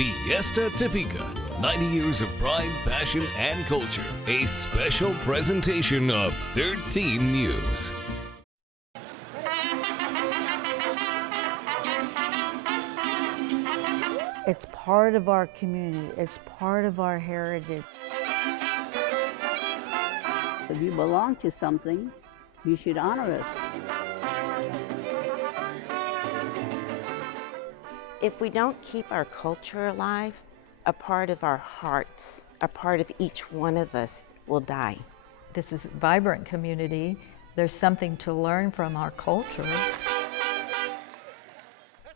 Fiesta Topeka, 90 years of pride, passion, and culture. A special presentation of 13 News. It's part of our community. It's part of our heritage. If you belong to something, you should honor it. If we don't keep our culture alive, a part of our hearts, a part of each one of us will die. This is a vibrant community. There's something to learn from our culture.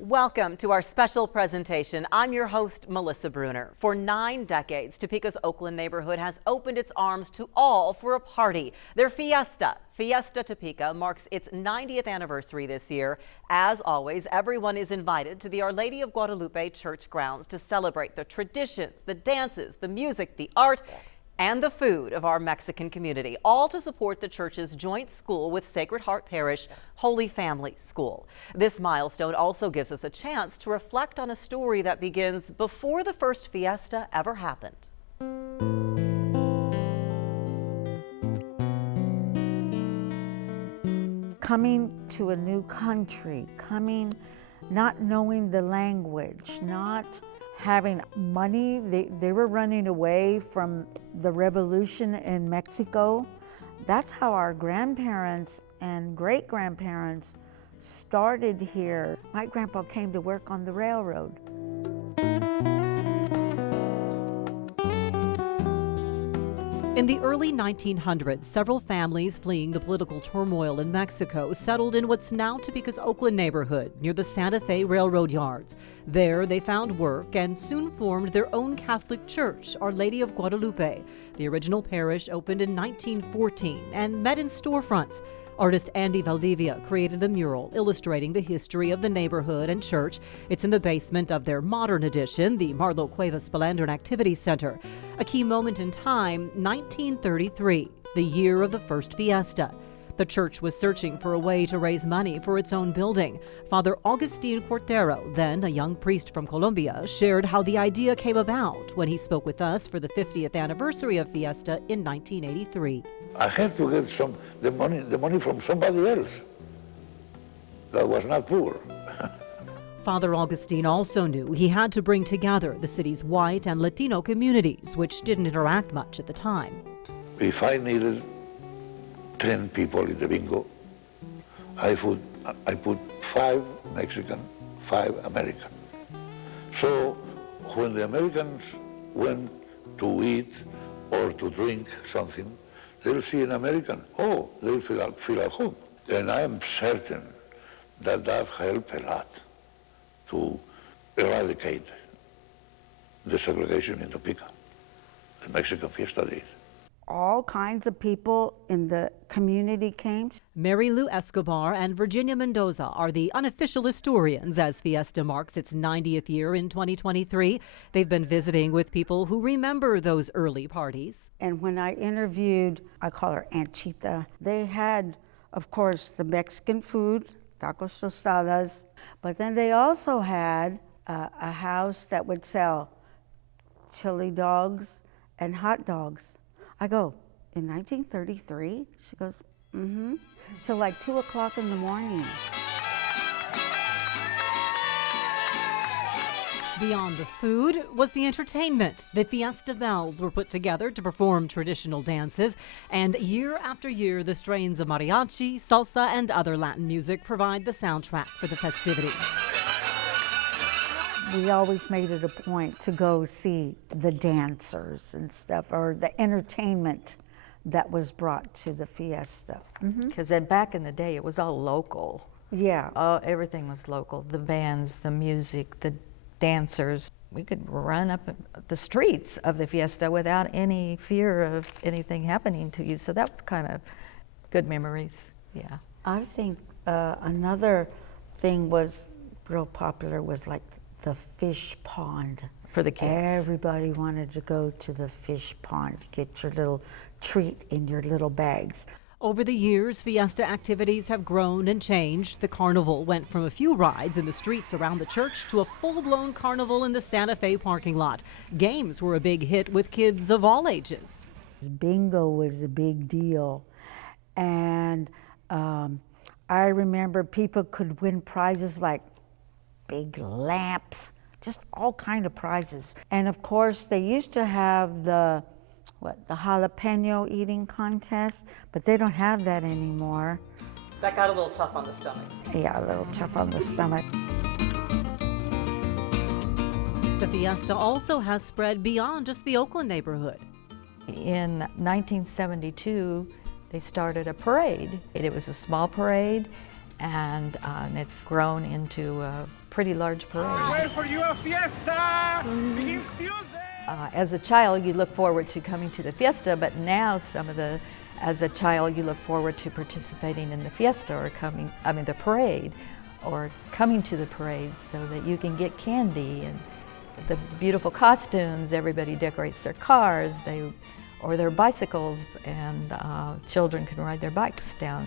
Welcome to our special presentation. I'm your host, Melissa Bruner. For 9 decades, Topeka's Oakland neighborhood has opened its arms to all for a party. Their Fiesta Topeka marks its 90th anniversary this year. As always, everyone is invited to the Our Lady of Guadalupe church grounds to celebrate the traditions, the dances, the music, the art, and the food of our Mexican community, all to support the church's joint school with Sacred Heart Parish Holy Family School. This milestone also gives us a chance to reflect on a story that begins before the first fiesta ever happened. Coming to a new country, not knowing the language, not having money. They were running away from the revolution in Mexico. That's how our grandparents and great-grandparents started here. My grandpa came to work on the railroad. In the early 1900s, several families fleeing the political turmoil in Mexico settled in what's now Topeka's Oakland neighborhood near the Santa Fe Railroad yards. There, they found work and soon formed their own Catholic church, Our Lady of Guadalupe. The original parish opened in 1914 and met in storefronts. Artist Andy Valdivia created a mural illustrating the history of the neighborhood and church. It's in the basement of their modern addition, the Marlo Cuevas Palandran Activity Center. A key moment in time, 1933, the year of the first fiesta. The church was searching for a way to raise money for its own building. Father Augustine Cortero, then a young priest from Colombia, shared how the idea came about when he spoke with us for the 50th anniversary of Fiesta in 1983. I had to get the money from somebody else that was not poor. Father Augustine also knew he had to bring together the city's white and Latino communities, which didn't interact much at the time. If I needed 10 people in the bingo, I put 5 Mexican, 5 American. So when the Americans went to eat or to drink something, they'll see an American, oh, they'll feel at home. And I am certain that helped a lot to eradicate the segregation in Topeka. The Mexican Fiesta did. All kinds of people in the community came. Mary Lou Escobar and Virginia Mendoza are the unofficial historians as Fiesta marks its 90th year in 2023. They've been visiting with people who remember those early parties. And when I interviewed, I call her Aunt Chita, they had, of course, the Mexican food, tacos tostadas, but then they also had a house that would sell chili dogs and hot dogs. I go, in 1933? She goes, mm-hmm. Till like 2 o'clock in the morning. Beyond the food was the entertainment. The Fiesta Bells were put together to perform traditional dances, and year after year, the strains of mariachi, salsa, and other Latin music provide the soundtrack for the festivities. We always made it a point to go see the dancers and stuff, or the entertainment that was brought to the fiesta. Because then back in the day, it was all local. Yeah. Everything was local. The bands, the music, the dancers. We could run up the streets of the fiesta without any fear of anything happening to you. So that was kind of good memories, yeah. I think another thing was real popular was like the fish pond. For the kids. Everybody wanted to go to the fish pond to get your little treat in your little bags. Over the years, Fiesta activities have grown and changed. The carnival went from a few rides in the streets around the church to a full-blown carnival in the Santa Fe parking lot. Games were a big hit with kids of all ages. Bingo was a big deal, and I remember people could win prizes like big lamps, just all kind of prizes. And of course, they used to have the jalapeno eating contest, but they don't have that anymore. That got a little tough on the stomach. Yeah, a little tough on the stomach. The Fiesta also has spread beyond just the Oakland neighborhood. In 1972, they started a parade. It was a small parade, and it's grown into a pretty large parade. Wait for you, a fiesta! Begins Tuesday! As a child, you look forward to coming to the fiesta, but now as a child, you look forward to participating in the fiesta or the parade, or coming to the parade so that you can get candy and the beautiful costumes. Everybody decorates their cars, or their bicycles, and children can ride their bikes down.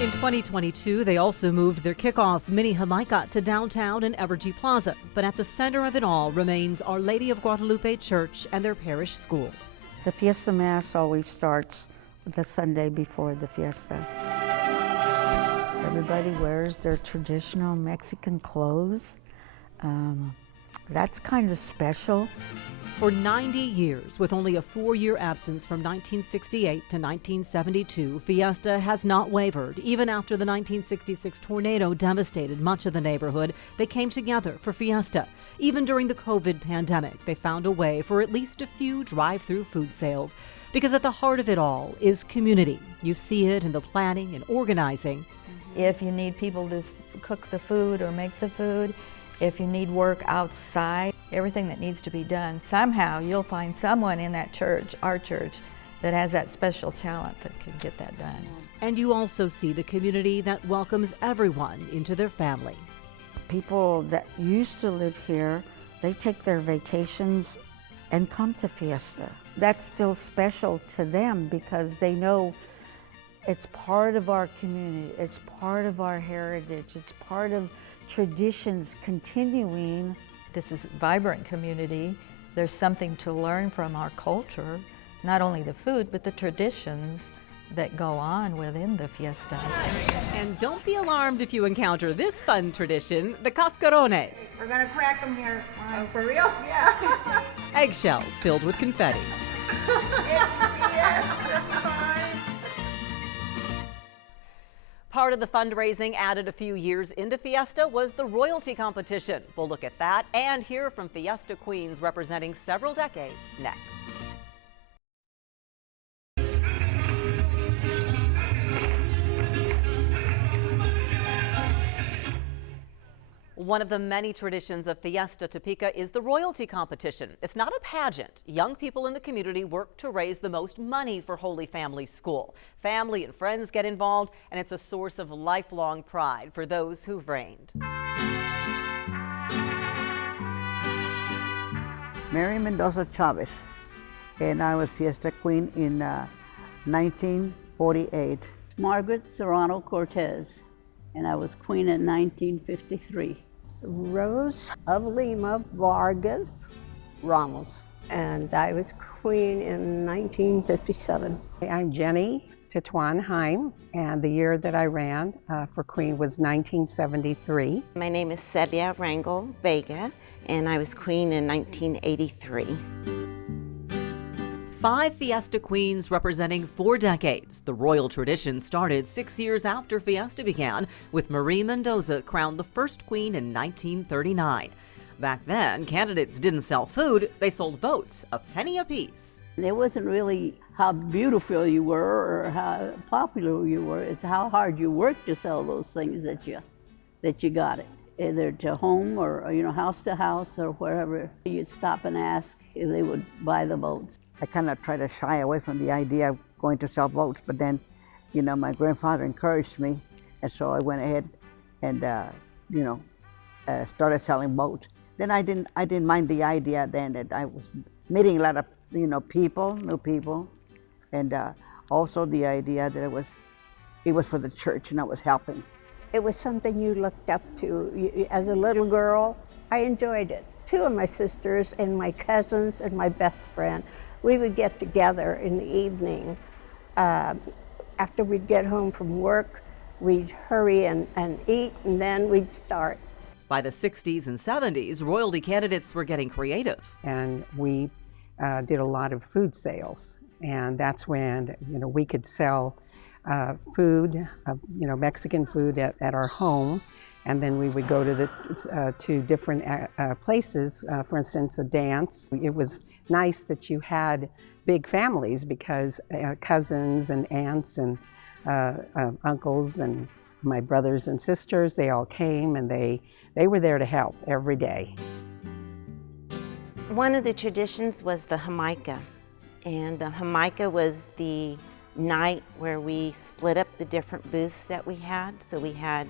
In 2022, they also moved their kickoff mini Jamaica to downtown and Evergy Plaza. But at the center of it all remains Our Lady of Guadalupe Church and their parish school. The Fiesta Mass always starts the Sunday before the Fiesta. Everybody wears their traditional Mexican clothes. That's kind of special. For 90 years, with only a 4-year absence from 1968 to 1972, Fiesta has not wavered. Even after the 1966 tornado devastated much of the neighborhood, they came together for Fiesta. Even during the COVID pandemic, they found a way for at least a few drive-through food sales. Because at the heart of it all is community. You see it in the planning and organizing. If you need people to cook the food or make the food, if you need work outside, everything that needs to be done, somehow you'll find someone in that church, our church, that has that special talent that can get that done. And you also see the community that welcomes everyone into their family. People that used to live here, they take their vacations and come to Fiesta. That's still special to them because they know it's part of our community, it's part of our heritage, it's part of traditions continuing. This is a vibrant community. There's something to learn from our culture, not only the food, but the traditions that go on within the fiesta. And don't be alarmed if you encounter this fun tradition, the cascarones. We're gonna crack them here. Oh, for real? Yeah. Eggshells filled with confetti. It's Fiesta time. Part of the fundraising added a few years into Fiesta was the royalty competition. We'll look at that and hear from Fiesta queens representing several decades next. One of the many traditions of Fiesta Topeka is the royalty competition. It's not a pageant. Young people in the community work to raise the most money for Holy Family School. Family and friends get involved, and it's a source of lifelong pride for those who've reigned. Mary Mendoza Chavez, and I was Fiesta Queen in 1948. Margaret Serrano Cortez, and I was Queen in 1953. Rose of Lima Vargas Ramos, and I was Queen in 1957. I'm Jenny Tituan Heim, and the year that I ran for Queen was 1973. My name is Celia Rangel Vega, and I was Queen in 1983. 5 Fiesta queens representing 4 decades. The royal tradition started 6 years after Fiesta began, with Marie Mendoza crowned the first queen in 1939. Back then, candidates didn't sell food, they sold votes, a penny apiece. It wasn't really how beautiful you were or how popular you were, it's how hard you worked to sell those things that you got it. Either to home or house to house or wherever. You'd stop and ask if they would buy the votes. I kind of try to shy away from the idea of going to sell votes, but then, my grandfather encouraged me, and so I went ahead and, started selling votes. Then I didn't mind the idea then that I was meeting a lot of, new people, and Also the idea that it was for the church and I was helping. It was something you looked up to. As a little girl, I enjoyed it. Two of my sisters and my cousins and my best friend, we would get together in the evening. After we'd get home from work, we'd hurry and eat, and then we'd start. By the 60s and 70s, royalty candidates were getting creative. And we did a lot of food sales. And that's when, we could sell food, Mexican food at our home. And then we would go to different places, for instance, a dance. It was nice that you had big families because cousins and aunts and uncles and my brothers and sisters, they all came and they were there to help every day. One of the traditions was the Jamaica. And the Jamaica was the night where we split up the different booths that we had. So we had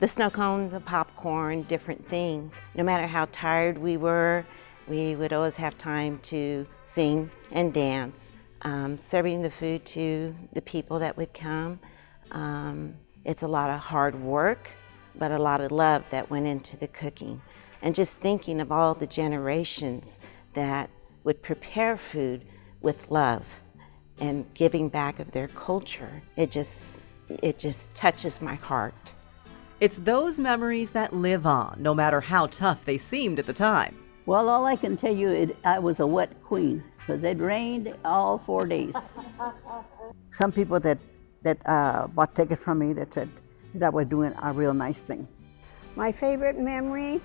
the snow cones, the popcorn, different things. No matter how tired we were, we would always have time to sing and dance, serving the food to the people that would come. It's a lot of hard work, but a lot of love that went into the cooking. And just thinking of all the generations that would prepare food with love and giving back of their culture, it just touches my heart. It's those memories that live on, no matter how tough they seemed at the time. Well, all I can tell you, I was a wet queen because it rained all 4 days. Some people that bought tickets from me that said that I was doing a real nice thing. My favorite memory,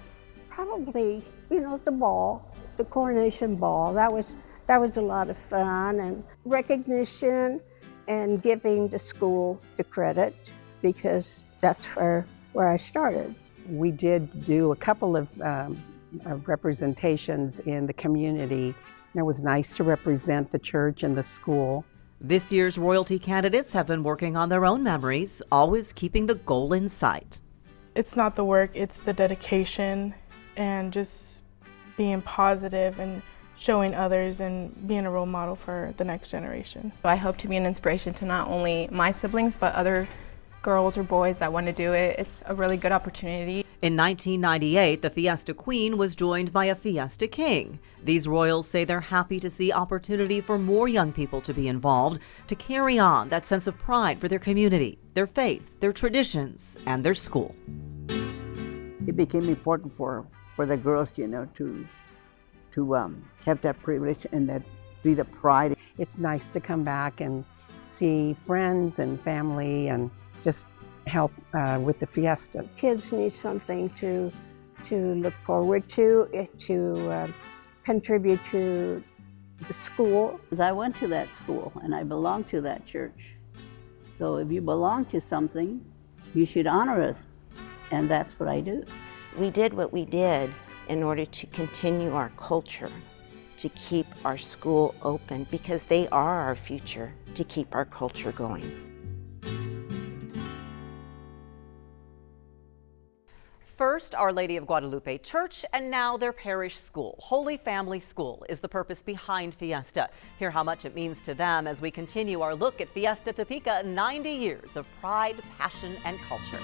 probably, the ball, the coronation ball. That was a lot of fun and recognition and giving the school the credit because that's where I started. We did do a couple of representations in the community. And it was nice to represent the church and the school. This year's royalty candidates have been working on their own memories, always keeping the goal in sight. It's not the work, it's the dedication and just being positive and showing others and being a role model for the next generation. I hope to be an inspiration to not only my siblings, but other girls or boys that want to do it. It's a really good opportunity. In 1998, the Fiesta Queen was joined by a Fiesta King. These royals say they're happy to see opportunity for more young people to be involved, to carry on that sense of pride for their community, their faith, their traditions, and their school. It became important for the girls, to have that privilege and that be the pride. It's nice to come back and see friends and family and just help with the fiesta. Kids need something to look forward to contribute to the school. I went to that school and I belong to that church. So if you belong to something, you should honor it. And that's what I do. We did what we did in order to continue our culture, to keep our school open, because they are our future, to keep our culture going. First, Our Lady of Guadalupe Church, and now their parish school. Holy Family School is the purpose behind Fiesta. Hear how much it means to them as we continue our look at Fiesta Topeka, 90 years of pride, passion, and culture.